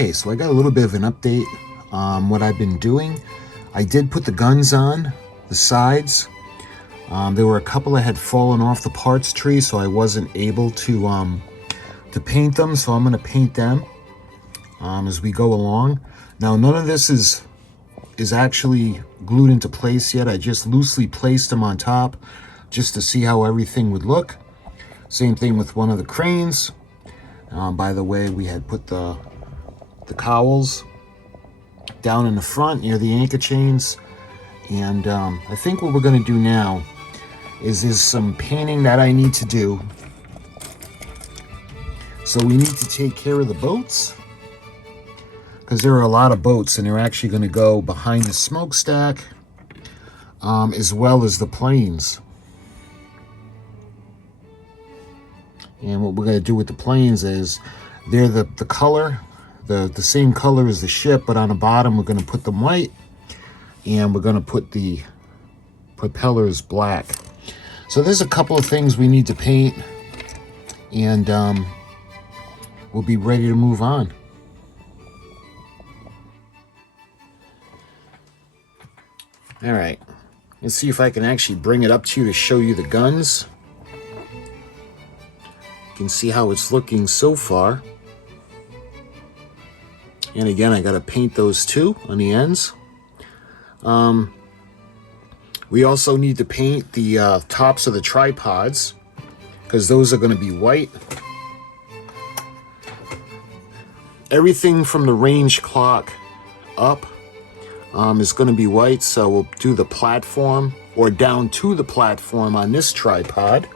Okay, so I got a little bit of an update on what I've been doing. I did put the guns on the sides. There were a couple that had fallen off the parts tree, so I wasn't able to paint them. So I'm going to paint them as we go along. Now, none of this is actually glued into place yet. I just loosely placed them on top just to see how everything would look. Same thing with one of the cranes. By the way, we had put the cowls down in the front near the anchor chains. And I think what we're going to do now is there's some painting that I need to do. So we need to take care of the boats, because there are a lot of boats and they're actually going to go behind the smokestack, as well as the planes. And what we're going to do with the planes is they're the color, the same color as the ship, but on the bottom we're going to put them white, and we're going to put the propellers black. So there's a couple of things we need to paint, and we'll be ready to move on. All right, let's see if I can actually bring it up to you to show you the guns. You can see how it's looking so far. And again, I got to paint those too on the ends. We also need to paint the tops of the tripods, because those are going to be white. Everything from the range clock up is going to be white, so we'll do the platform, or down to the platform on this tripod.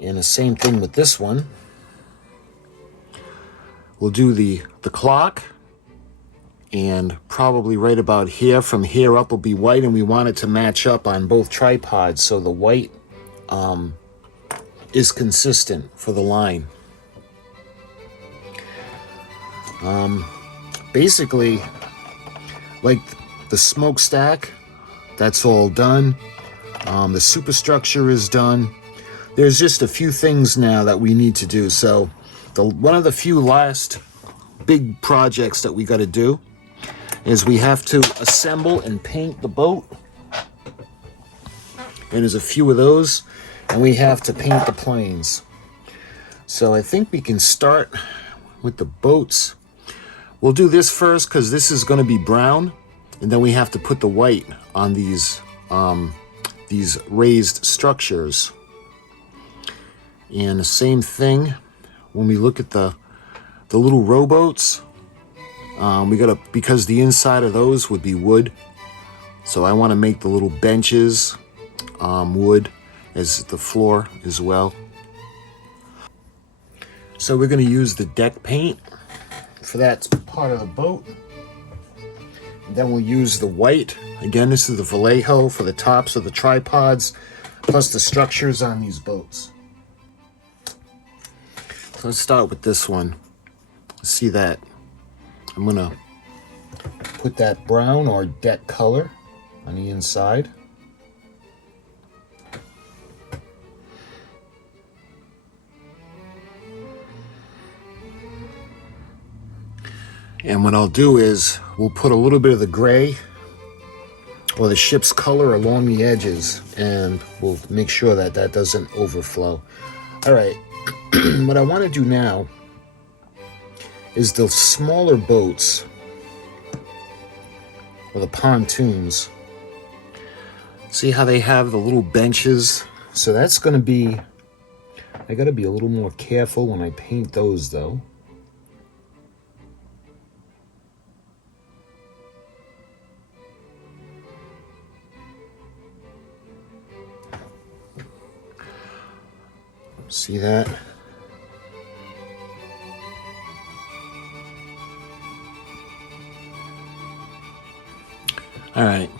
And the same thing with this one. We'll do the clock, and probably right about here, from here up will be white, and we want it to match up on both tripods, so the white is consistent for the line. Basically, like the smokestack, that's all done. The superstructure is done. There's just a few things now that we need to do. So one of the few last big projects that we got to do is we have to assemble and paint the boat. And there's a few of those, and we have to paint the planes. So I think we can start with the boats. We'll do this first because this is going to be brown, and then we have to put the white on these raised structures. And the same thing when we look at the little rowboats. We gotta, because the inside of those would be wood, so I want to make the little benches wood as the floor as well. So we're going to use the deck paint for that part of the boat. And then we'll use the white. Again, this is the Vallejo for the tops of the tripods, plus the structures on these boats. So let's start with this one. See that? I'm going to put that brown or deck color on the inside. And what I'll do is we'll put a little bit of the gray or the ship's color along the edges, and we'll make sure that that doesn't overflow. All right, what I want to do now is the smaller boats, or the pontoons. See how they have the little benches? So that's going to be, I got to be a little more careful when I paint those though. See that? All right,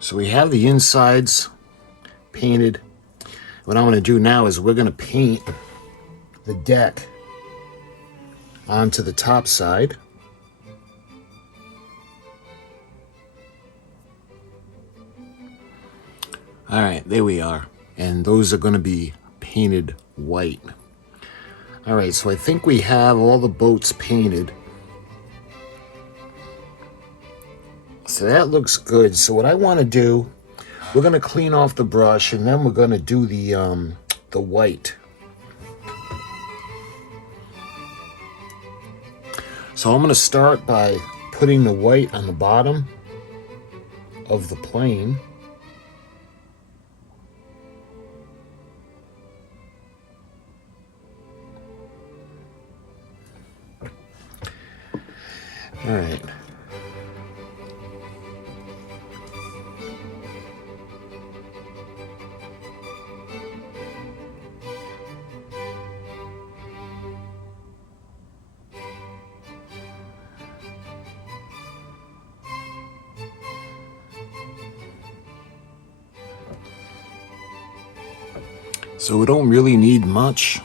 so we have the insides painted. What I'm going to do now is we're going to paint the deck onto the top side. All right, there we are. And those are going to be painted white. All right, so I think we have all the boats painted. So that looks good. So what I want to do, we're going to clean off the brush, and then we're going to do the white. So I'm going to start by putting the white on the bottom of the plane. All right. So we don't really need much.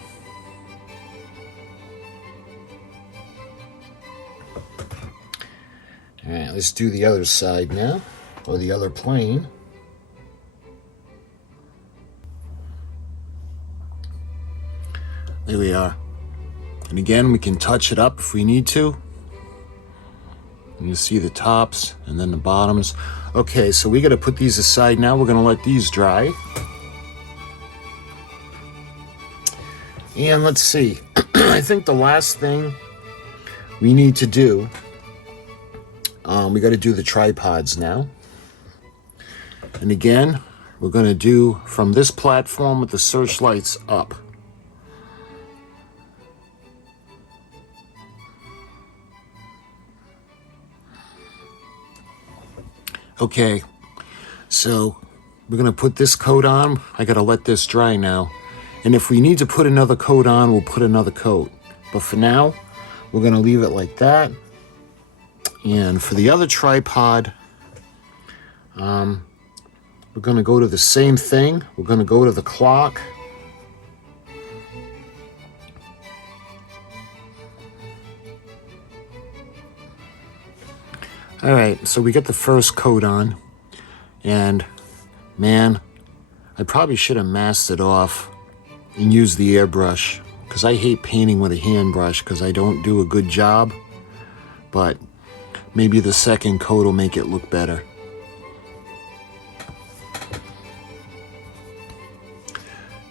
All right, let's do the other side now, or the other plane. There we are. And again, we can touch it up if we need to. And you see the tops and then the bottoms. Okay, so we got to put these aside now. We're going to let these dry. And let's see. I think the last thing we need to do, we got to do the tripods now. And again, we're going to do from this platform with the searchlights up. Okay, so we're going to put this coat on. I got to let this dry now. And if we need to put another coat on, we'll put another coat. But for now, we're going to leave it like that. And for the other tripod, we're going to go to the same thing. We're going to go to the clock. All right, so we get the first coat on. And man, I probably should have masked it off and used the airbrush, because I hate painting with a hand brush because I don't do a good job. But maybe the second coat will make it look better.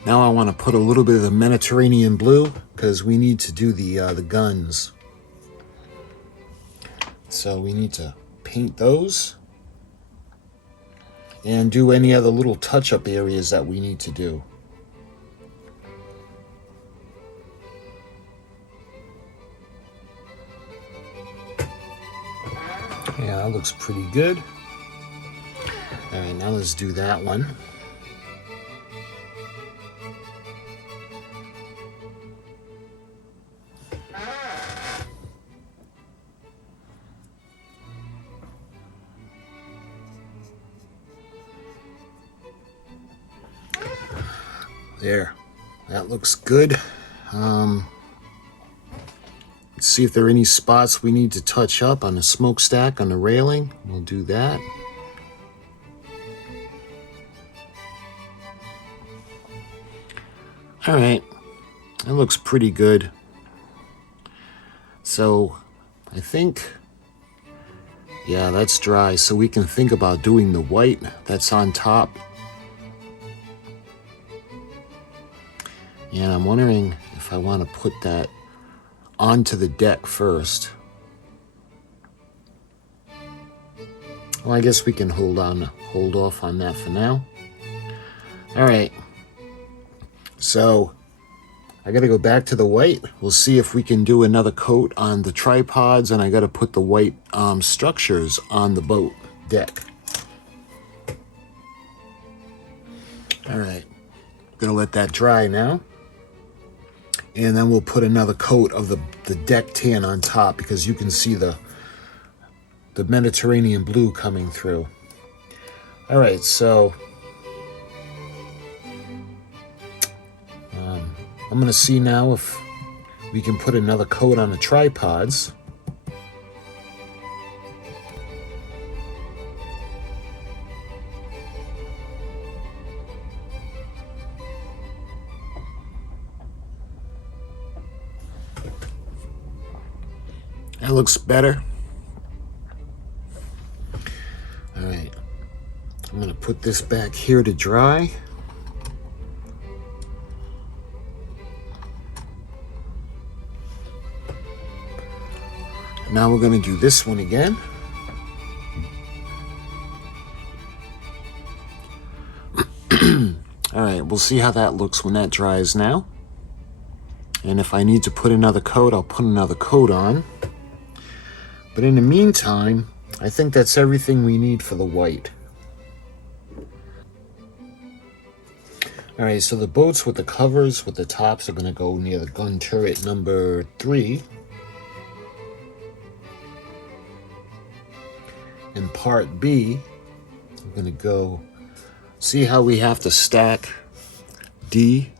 Now I want to put a little bit of the Mediterranean blue because we need to do the guns. So we need to paint those and do any other little touch-up areas that we need to do. Yeah, that looks pretty good. All right, now let's do that one. There, that looks good. Let's see if there are any spots we need to touch up on the smokestack, on the railing. We'll do that. All right, that looks pretty good. So I think, yeah, that's dry. So we can think about doing the white that's on top. And I'm wondering if I want to put that onto the deck first. Well, I guess we can hold off on that for now. All right. So I got to go back to the white. We'll see if we can do another coat on the tripods, and I got to put the white structures on the boat deck. All right. Gonna let that dry now. And then we'll put another coat of the deck tan on top because you can see the Mediterranean blue coming through. All right, so I'm going to see now if we can put another coat on the tripods. That looks better. I'm going to put this back here to dry. Now we're going to do this one again. All right, we'll see how that looks when that dries now. And if I need to put another coat, I'll put another coat on. But in the meantime, I think that's everything we need for the white. All right, so the boats with the covers, with the tops, are going to go near the gun turret number 3. And part B, we're going to go see how we have to stack D.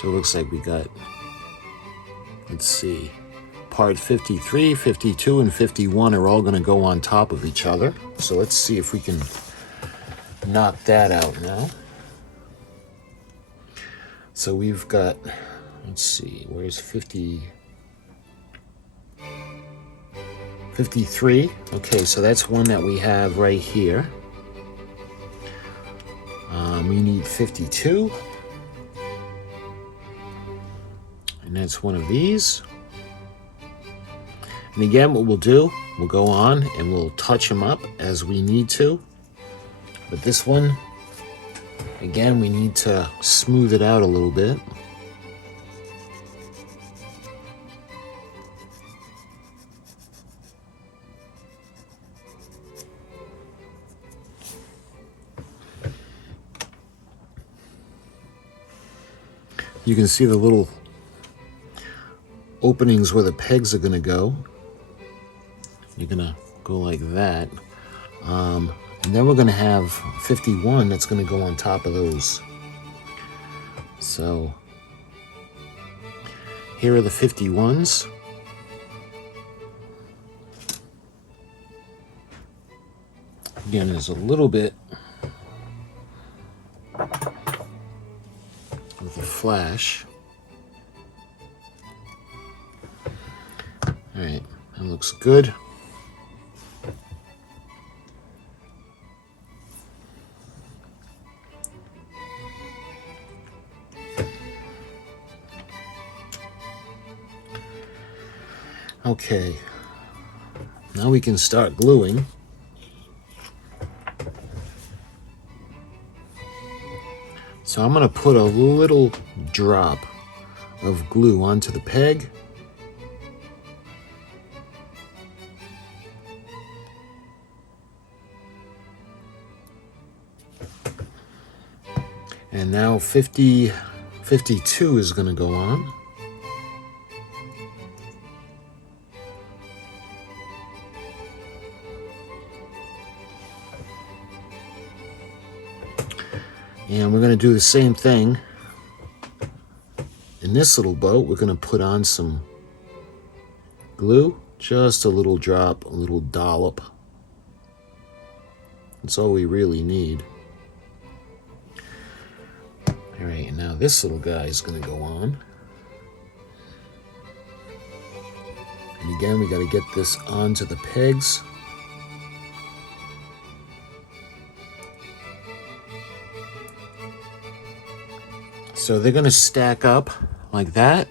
So it looks like we got, let's see, part 53, 52, and 51 are all going to go on top of each other. So let's see if we can knock that out now. So we've got, let's see, where's 53. Okay, so that's one that we have right here. We need 52. And that's one of these. And again, what we'll do, we'll go on and we'll touch them up as we need to. But this one, again, we need to smooth it out a little bit. You can see the little openings where the pegs are going to go. You're going to go like that. And then we're going to have 51 that's going to go on top of those. So here are the 51s. Again, there's a little bit of the flash. All right, that looks good. Okay, now we can start gluing. So I'm going to put a little drop of glue onto the peg. And now 52 is going to go on. And we're going to do the same thing in this little boat. We're going to put on some glue, just a little drop, a little dollop. That's all we really need. All right, and now this little guy is going to go on. And again, we got to get this onto the pegs. So they're going to stack up like that.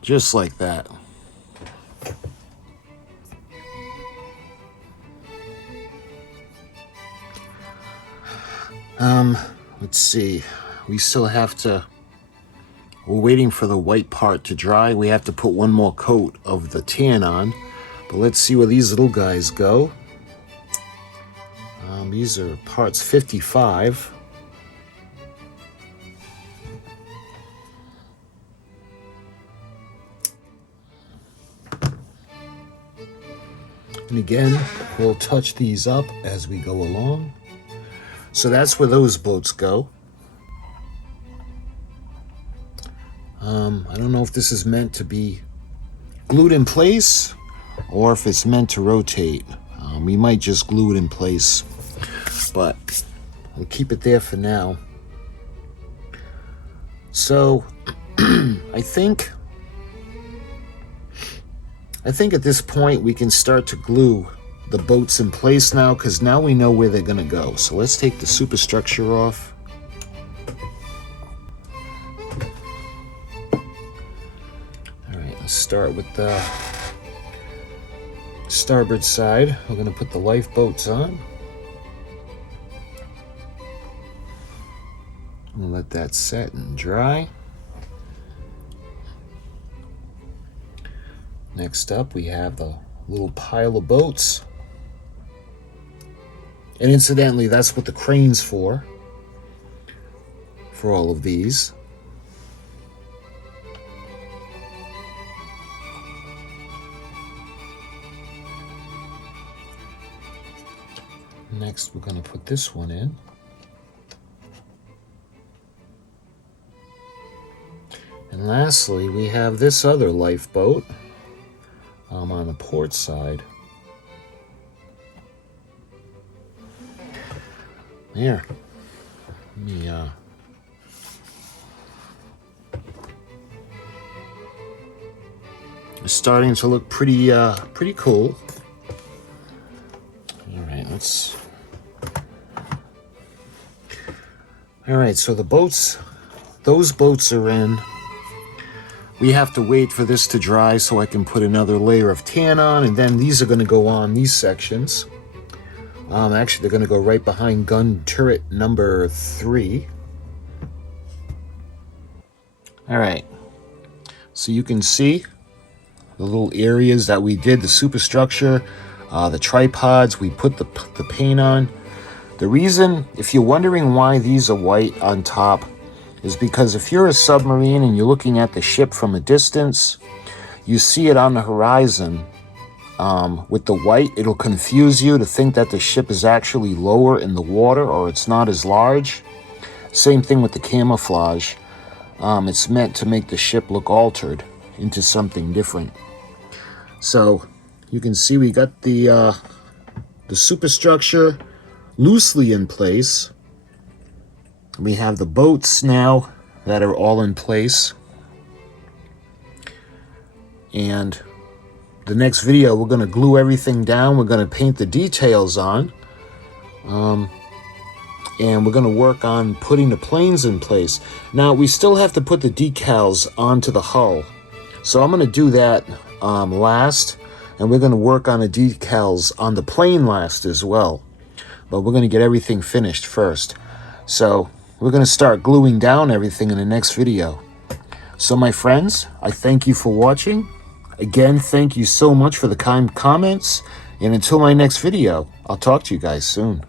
Just like that. Let's see. We still have to, we're waiting for the white part to dry. We have to put one more coat of the tan on. But let's see where these little guys go. These are parts 55. And again, we'll touch these up as we go along. So that's where those boats go. I don't know if this is meant to be glued in place or if it's meant to rotate. We might just glue it in place, but we'll keep it there for now. So I think at this point we can start to glue the boats in place now, because now we know where they're going to go. So let's take the superstructure off. All right, let's start with the starboard side. We're going to put the lifeboats on. We'll let that set and dry. Next up, we have the little pile of boats. And incidentally, that's what the crane's for all of these. Next, we're going to put this one in. And lastly, we have this other lifeboat on the port side. There. Let me, it's starting to look pretty cool. All right, let's. All right, so those boats are in. We have to wait for this to dry so I can put another layer of tan on, and then these are going to go on these sections. Actually, they're going to go right behind gun turret number 3. All right, so you can see the little areas that we did, the superstructure, the tripods, we put the paint on. The reason, if you're wondering why these are white on top, is because if you're a submarine and you're looking at the ship from a distance, you see it on the horizon with the white, it'll confuse you to think that the ship is actually lower in the water or it's not as large. Same thing with the camouflage. It's meant to make the ship look altered into something different. So you can see we got the superstructure loosely in place. We have the boats now that are all in place. And the next video, we're going to glue everything down. We're going to paint the details on. And we're going to work on putting the planes in place. Now, we still have to put the decals onto the hull. So I'm going to do that last. And we're going to work on the decals on the plane last as well. But we're going to get everything finished first. So we're going to start gluing down everything in the next video. So my friends, I thank you for watching. Again, thank you so much for the kind comments. And until my next video, I'll talk to you guys soon.